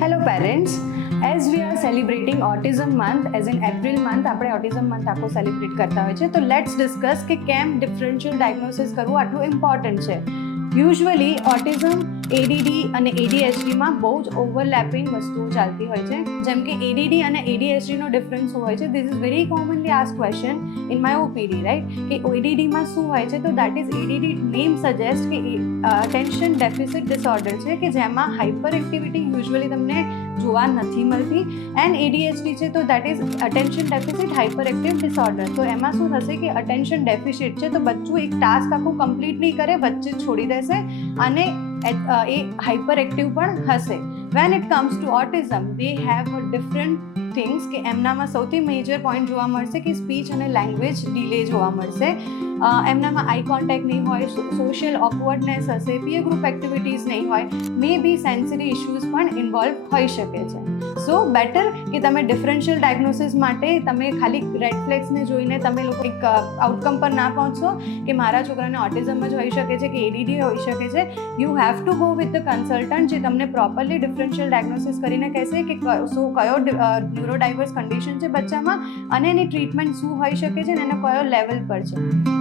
Hello parents, as we are celebrating Autism Month, as in April month આપણે Autism Month આખો celebrate કરતા હોય છે, તો લેટ્સ ડિસ્કસ કે કેમ ડિફરન્શિયલ ડાયગ્નોસિસ કરવું આટલું ઇમ્પોર્ટન્ટ છે. યુઝ્યુઅલી ઓટિઝમ, એડીડી અને એડીએચડીમાં બહુ જ ઓવરલેપિંગ વસ્તુઓ ચાલતી હોય છે. જેમ કે એડીડી અને એડીએચડીનો ડિફરન્સ શું હોય છે? This is very commonly ask question in my OPD, right? કે એડીડીમાં શું હોય છે? તો દેટ ઇઝ એડીડી નેમ સજેસ્ટ કે અટેન્શન ડેફિસિટ ડિસઓર્ડર છે, કે જેમાં હાઇપર એક્ટિવિટી યુઝ્યુઅલી તમને જોવા નથી મળતી. એન્ડ એડીએચડી છે તો that is attention deficit hyper active disorder. તો એમાં શું થશે કે અટેન્શન ડેફિસિટ છે તો બચ્ચું એક ટાસ્ક આખું કમ્પ્લીટ નહીં કરે, વચ્ચે છોડી દેશે અને એ હાઇપર એક્ટિવ પણ હશે. When it comes to autism, they have a different things, કે એમનામાં સૌથી મેજર પોઈન્ટ જોવા મળશે કે સ્પીચ અને લેંગ્વેજ ડિલે જોવા મળશે. એમનામાં આઈ કોન્ટેક્ટ નહીં હોય, સોશિયલ ઓકવર્ડનેસ હશે, પીયર ગ્રુપ એક્ટિવિટીઝ નહીં હોય, મે બી સેન્સરી ઇશ્યુઝ પણ ઇન્વોલ્વ હોઈ શકે છે. સો બેટર કે તમે ડિફરન્શિયલ ડાયગ્નોસિસ માટે તમે ખાલી રેડ ફ્લેગ્સને જોઈને તમે લોકો એક આઉટકમ પર ના પહોંચશો કે મારા છોકરાને ઓટિઝમ જ હોઈ શકે છે કે એડીડી હોઈ શકે છે. You have to go with the consultant, જે તમને પ્રોપરલી ડિફરન્શિયલ ડાયગ્નોસિસ કરીને કહેશે કે કયો ન્યુરોડાઇવર્સ કન્ડિશન છે બચ્ચામાં અને એની ટ્રીટમેન્ટ શું હોઈ શકે છે અને એનો કયો લેવલ પર છે.